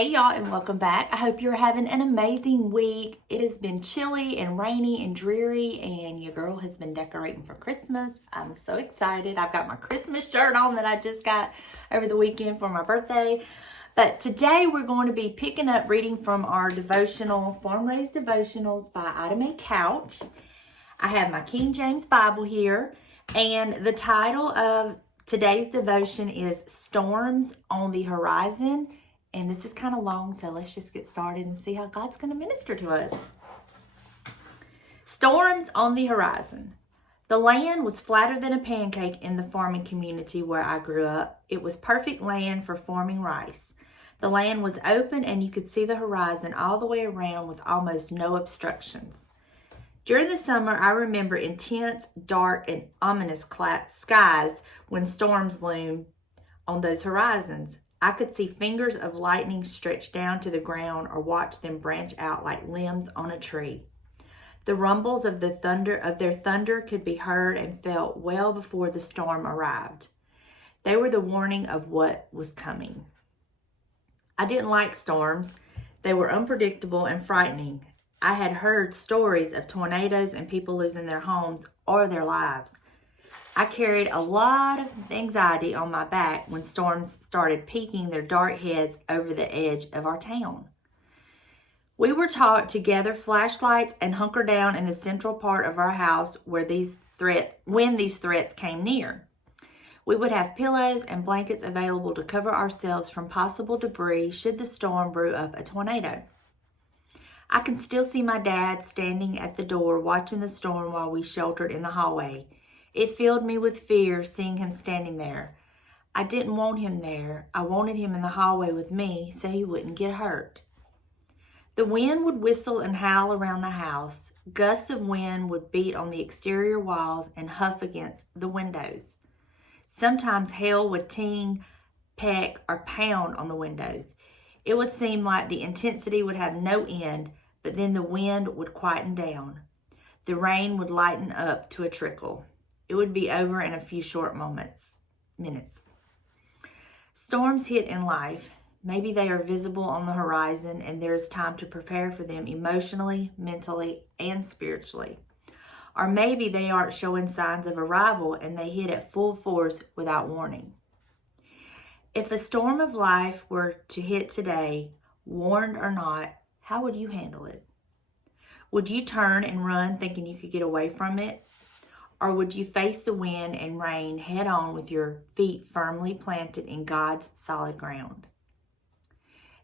Hey y'all, and welcome back. I hope you're having an amazing week. It has been chilly and rainy and dreary, and your girl has been decorating for Christmas. I'm so excited. I've got my Christmas shirt on that I just got over the weekend for my birthday. But today we're going to be picking up reading from our devotional, Raised Devotionals by Ida Mae Couch. I have my King James Bible here, and the title of today's devotion is Storms on the Horizon. And this is kind of long, so let's just get started and see how God's going to minister to us. Storms on the horizon. The land was flatter than a pancake in the farming community where I grew up. It was perfect land for farming rice. The land was open and you could see the horizon all the way around with almost no obstructions. During the summer, I remember intense, dark, and ominous skies when storms loom on those horizons. I could see fingers of lightning stretch down to the ground or watch them branch out like limbs on a tree. The rumbles of their thunder could be heard and felt well before the storm arrived. They were the warning of what was coming. I didn't like storms. They were unpredictable and frightening. I had heard stories of tornadoes and people losing their homes or their lives. I carried a lot of anxiety on my back when storms started peeking their dark heads over the edge of our town. We were taught to gather flashlights and hunker down in the central part of our house when these threats came near. We would have pillows and blankets available to cover ourselves from possible debris should the storm brew up a tornado. I can still see my dad standing at the door watching the storm while we sheltered in the hallway. It filled me with fear seeing him standing there. I didn't want him there. I wanted him in the hallway with me so he wouldn't get hurt. The wind would whistle and howl around the house. Gusts of wind would beat on the exterior walls and huff against the windows. Sometimes hail would ting, peck, or pound on the windows. It would seem like the intensity would have no end, but then the wind would quieten down. The rain would lighten up to a trickle. It would be over in a few short minutes. Storms hit in life. Maybe they are visible on the horizon and there is time to prepare for them emotionally, mentally, and spiritually. Or maybe they aren't showing signs of arrival and they hit at full force without warning. If a storm of life were to hit today, warned or not, how would you handle it? Would you turn and run thinking you could get away from it? Or would you face the wind and rain head on with your feet firmly planted in God's solid ground?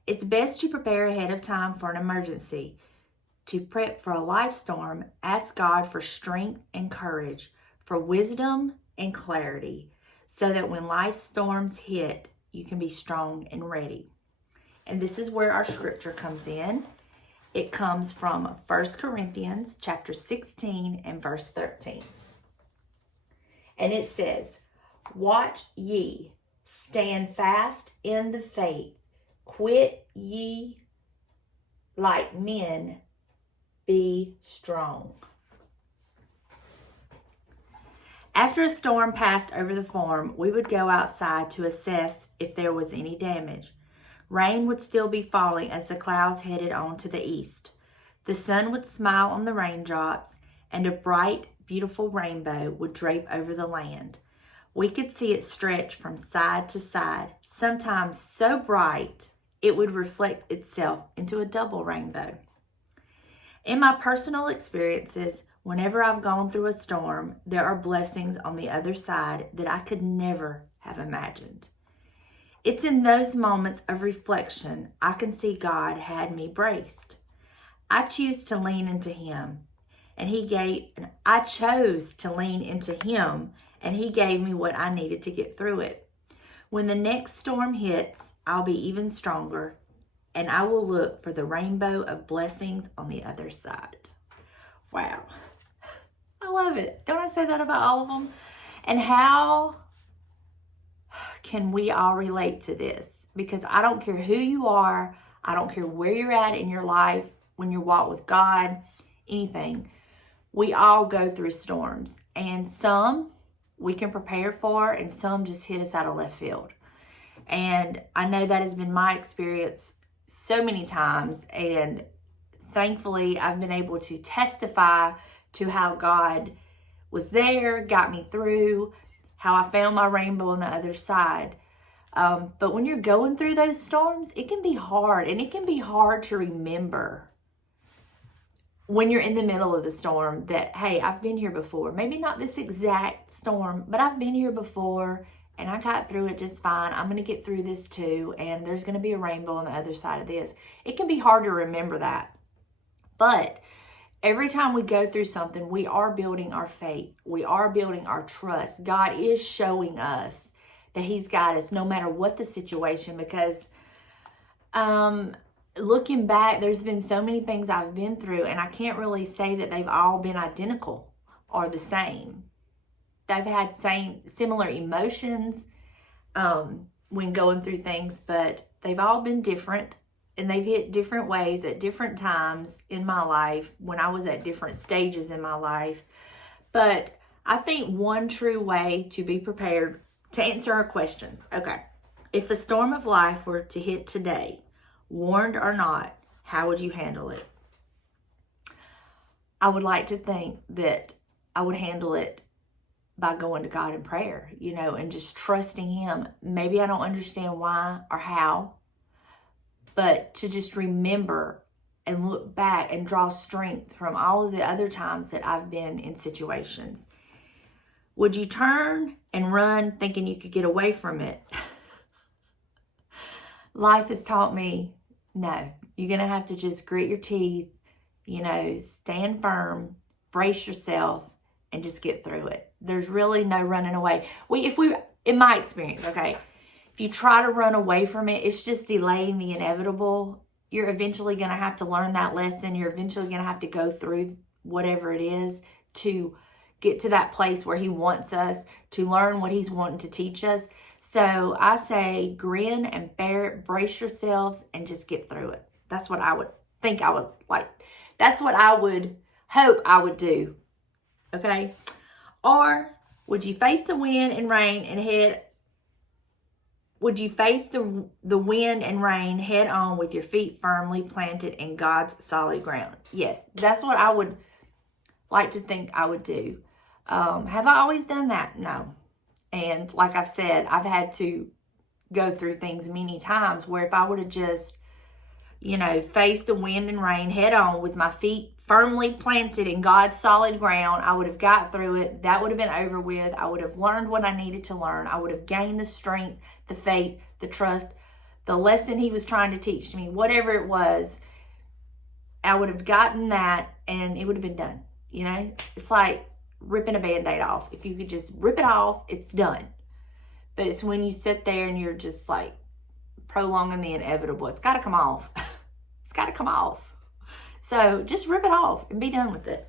It's best to prepare ahead of time for an emergency. To prep for a life storm, ask God for strength and courage, for wisdom and clarity, so that when life storms hit, you can be strong and ready. And this is where our scripture comes in. It comes from 1 Corinthians chapter 16 and verse 13. And it says, "Watch ye, stand fast in the faith, quit ye like men, be strong." After a storm passed over the farm, we would go outside to assess if there was any damage. Rain would still be falling as the clouds headed on to the east. The sun would smile on the raindrops, and a bright, beautiful rainbow would drape over the land. We could see it stretch from side to side, sometimes so bright it would reflect itself into a double rainbow. In my personal experiences, whenever I've gone through a storm, there are blessings on the other side that I could never have imagined. It's in those moments of reflection I can see God had me braced. I choose to lean into Him. I chose to lean into Him, and He gave me what I needed to get through it. When the next storm hits, I'll be even stronger, and I will look for the rainbow of blessings on the other side. Wow. I love it. Don't I say that about all of them? And how can we all relate to this? Because I don't care who you are. I don't care where you're at in your life, when you walk with God, anything. We all go through storms, and some we can prepare for, and some just hit us out of left field. And I know that has been my experience so many times, and thankfully I've been able to testify to how God was there, got me through, how I found my rainbow on the other side. But when you're going through those storms, it can be hard, and it can be hard to remember when you're in the middle of the storm that, hey, I've been here before. Maybe not this exact storm, but I've been here before, and I got through it just fine. I'm going to get through this too, and there's going to be a rainbow on the other side of this. It can be hard to remember that. But every time we go through something, we are building our faith. We are building our trust. God is showing us that He's got us no matter what the situation, because looking back, there's been so many things I've been through, and I can't really say that they've all been identical or the same. They've had similar emotions when going through things, but they've all been different, and they've hit different ways at different times in my life when I was at different stages in my life. But I think one true way to be prepared to answer our questions. Okay, if the storm of life were to hit today, warned or not, how would you handle it? I would like to think that I would handle it by going to God in prayer, and just trusting Him. Maybe I don't understand why or how, but to just remember and look back and draw strength from all of the other times that I've been in situations. Would you turn and run thinking you could get away from it? Life has taught me, no, you're going to have to just grit your teeth, stand firm, brace yourself, and just get through it. There's really no running away. In my experience, okay, if you try to run away from it, it's just delaying the inevitable. You're eventually going to have to learn that lesson. You're eventually going to have to go through whatever it is to get to that place where He wants us, to learn what He's wanting to teach us. So I say grin and bear it, brace yourselves, and just get through it. That's what I would think I would like. That's what I would hope I would do. Okay? Or would you face the wind and rain and the wind and rain head on with your feet firmly planted in God's solid ground? Yes, that's what I would like to think I would do. Have I always done that? No. And like I've said, I've had to go through things many times where if I would have just, faced the wind and rain head on with my feet firmly planted in God's solid ground, I would have got through it. That would have been over with. I would have learned what I needed to learn. I would have gained the strength, the faith, the trust, the lesson He was trying to teach me, whatever it was. I would have gotten that, and it would have been done. It's like ripping a Band-Aid off. If you could just rip it off, it's done. But it's when you sit there and you're just like prolonging the inevitable. It's got to come off. It's got to come off. So just rip it off and be done with it.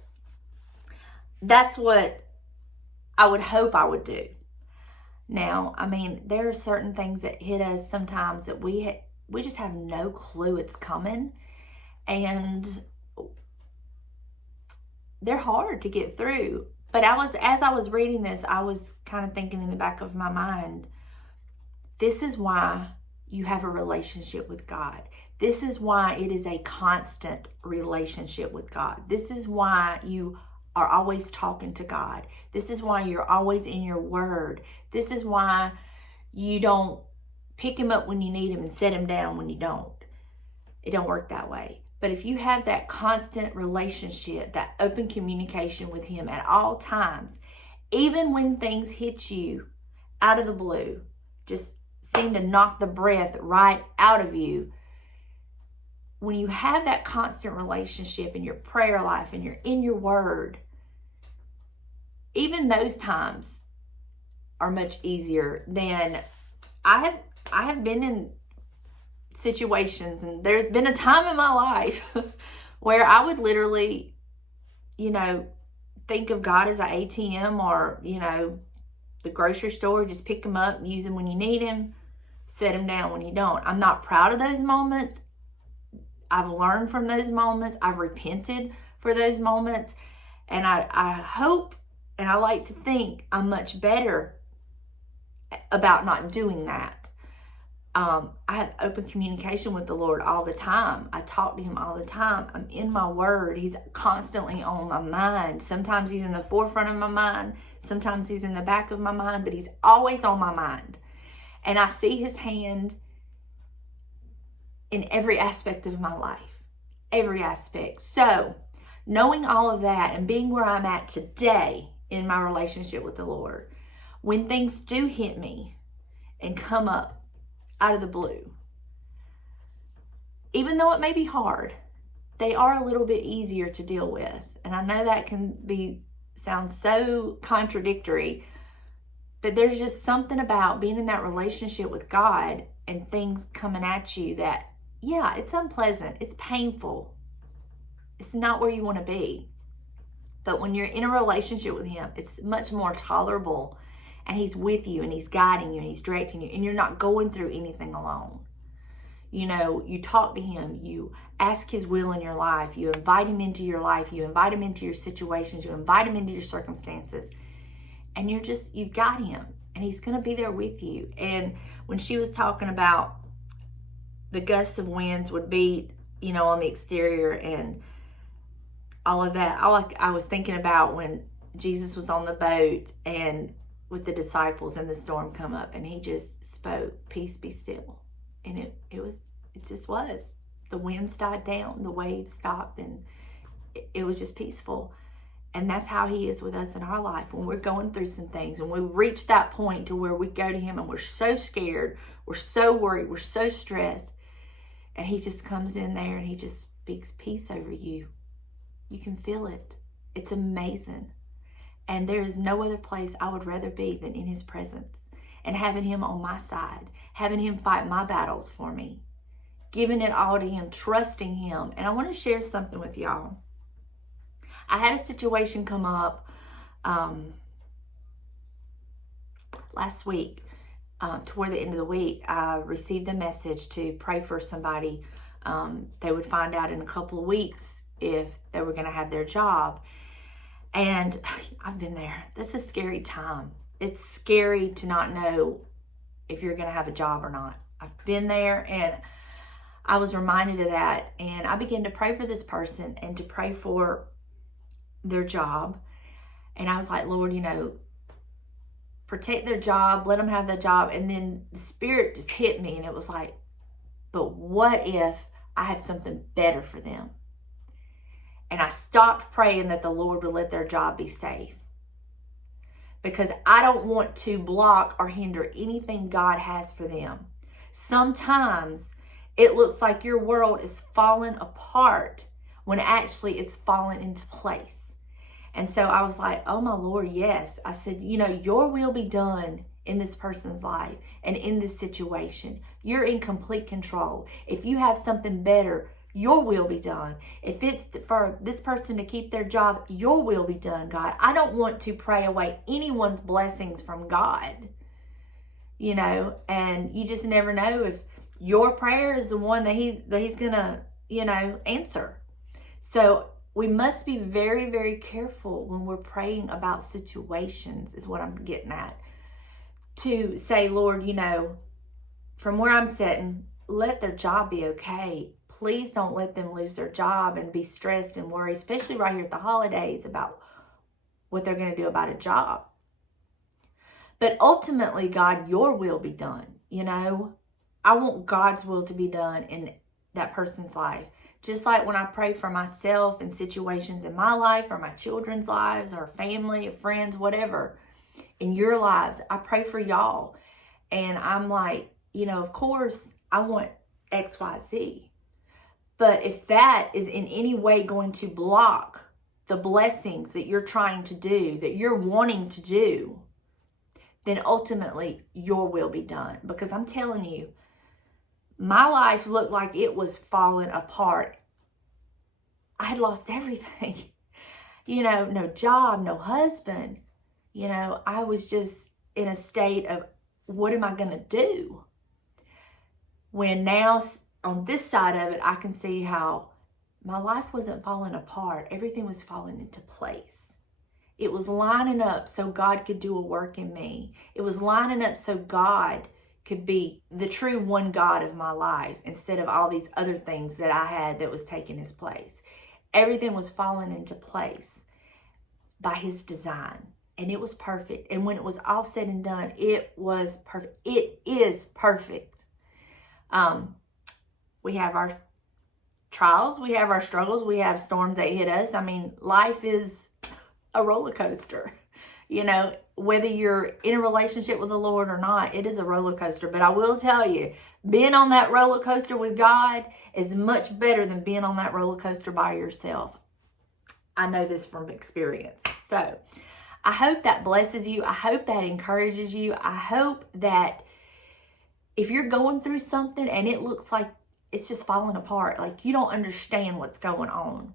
That's what I would hope I would do. Now, there are certain things that hit us sometimes that we just have no clue it's coming. And they're hard to get through. But as I was reading this, I was kind of thinking in the back of my mind, this is why you have a relationship with God. This is why it is a constant relationship with God. This is why you are always talking to God. This is why you're always in your word. This is why you don't pick Him up when you need Him and set Him down when you don't. It don't work that way. But if you have that constant relationship, that open communication with Him at all times, even when things hit you out of the blue, just seem to knock the breath right out of you, when you have that constant relationship in your prayer life and you're in your word, even those times are much easier than I have been in situations, and there's been a time in my life where I would literally, think of God as an ATM or, the grocery store, just pick Him up, use Him when you need Him, set Him down when you don't. I'm not proud of those moments. I've learned from those moments. I've repented for those moments. And I hope, and I like to think I'm much better about not doing that. I have open communication with the Lord all the time. I talk to him all the time. I'm in my word. He's constantly on my mind. Sometimes he's in the forefront of my mind. Sometimes he's in the back of my mind, but he's always on my mind. And I see his hand in every aspect of my life, every aspect. So knowing all of that and being where I'm at today in my relationship with the Lord, when things do hit me and come up out of the blue, even though it may be hard, they are a little bit easier to deal with. And I know that can sound so contradictory, but there's just something about being in that relationship with God and things coming at you that, yeah, it's unpleasant, it's painful, it's not where you want to be. But when you're in a relationship with him, it's much more tolerable, and he's with you and he's guiding you and he's directing you, and you're not going through anything alone. You know, you talk to him, you ask his will in your life, you invite him into your life, you invite him into your situations, you invite him into your circumstances, and you've got him, and he's going to be there with you. And when she was talking about the gusts of winds would beat, on the exterior and all of that, I was thinking about when Jesus was on the boat and with the disciples and the storm come up, and he just spoke, "Peace, be still." And it just was. The winds died down, the waves stopped, and it was just peaceful. And that's how he is with us in our life when we're going through some things, and we reach that point to where we go to him and we're so scared, we're so worried, we're so stressed, and he just comes in there and he just speaks peace over you. You can feel it. It's amazing. And there is no other place I would rather be than in his presence, and having him on my side, having him fight my battles for me, giving it all to him, trusting him. And I want to share something with y'all. I had a situation come up last week. Toward the end of the week, I received a message to pray for somebody. They would find out in a couple of weeks if they were going to have their job. And I've been there. That's a scary time. It's scary to not know if you're going to have a job or not. I've been there, and I was reminded of that. And I began to pray for this person and to pray for their job. And I was like, Lord, protect their job, let them have their job. And then the Spirit just hit me, and it was like, but what if I have something better for them? And I stopped praying that the Lord would let their job be safe, because I don't want to block or hinder anything God has for them. Sometimes it looks like your world is falling apart when actually it's falling into place. And so I was like, oh my Lord, yes. I said, your will be done in this person's life and in this situation. You're in complete control. If you have something better, your will be done. If it's for this person to keep their job, your will be done, God. I don't want to pray away anyone's blessings from God, and you just never know if your prayer is the one that he's gonna, answer. So we must be very, very careful when we're praying about situations, is what I'm getting at. To say, Lord, from where I'm sitting, let their job be okay. Please don't let them lose their job and be stressed and worried, especially right here at the holidays, about what they're going to do about a job. But ultimately, God, your will be done. I want God's will to be done in that person's life. Just like when I pray for myself in situations in my life or my children's lives or family or friends, whatever, in your lives, I pray for y'all. And I'm like, of course, I want X, Y, Z. But if that is in any way going to block the blessings that you're trying to do, that you're wanting to do, then ultimately your will be done. Because I'm telling you, my life looked like it was falling apart. I had lost everything. No job, no husband. I was just in a state of, what am I going to do? When now, on this side of it, I can see how my life wasn't falling apart. Everything was falling into place. It was lining up so God could do a work in me. It was lining up so God could be the true one God of my life instead of all these other things that I had that was taking his place. Everything was falling into place by his design, and it was perfect. And when it was all said and done, it was perfect. It is perfect. We have our trials, we have our struggles, we have storms that hit us. I mean, life is a roller coaster. You know, whether you're in a relationship with the Lord or not, it is a roller coaster. But I will tell you, being on that roller coaster with God is much better than being on that roller coaster by yourself. I know this from experience. So I hope that blesses you. I hope that encourages you. I hope that if you're going through something and it looks like it's just falling apart, like you don't understand what's going on,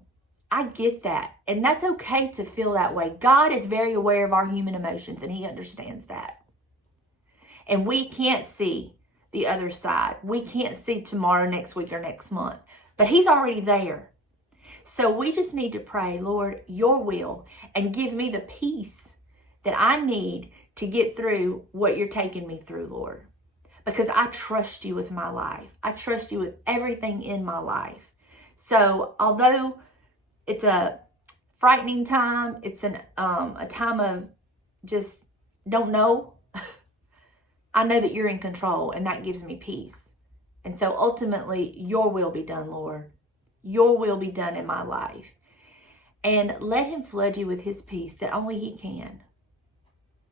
I get that. And that's okay to feel that way. God is very aware of our human emotions, and he understands that. And we can't see the other side. We can't see tomorrow, next week, or next month. But he's already there. So we just need to pray, Lord, your will, and give me the peace that I need to get through what you're taking me through, Lord. Because I trust you with my life. I trust you with everything in my life. So although it's a frightening time, it's a time of just don't know, I know that you're in control, and that gives me peace. And so ultimately, your will be done, Lord. Your will be done in my life. And let him flood you with his peace that only he can.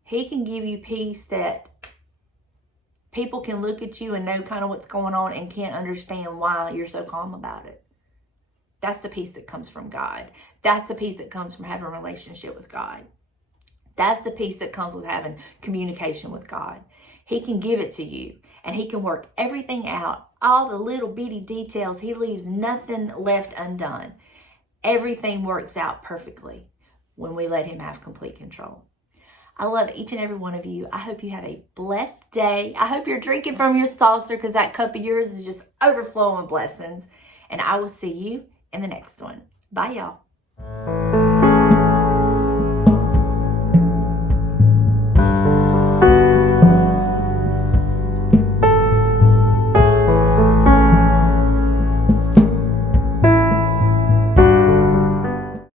He can give you peace that people can look at you and know kind of what's going on and can't understand why you're so calm about it. That's the peace that comes from God. That's the peace that comes from having a relationship with God. That's the peace that comes with having communication with God. He can give it to you, and he can work everything out. All the little bitty details, he leaves nothing left undone. Everything works out perfectly when we let him have complete control. I love each and every one of you. I hope you have a blessed day. I hope you're drinking from your saucer, because that cup of yours is just overflowing with blessings. And I will see you in the next one. Bye, y'all.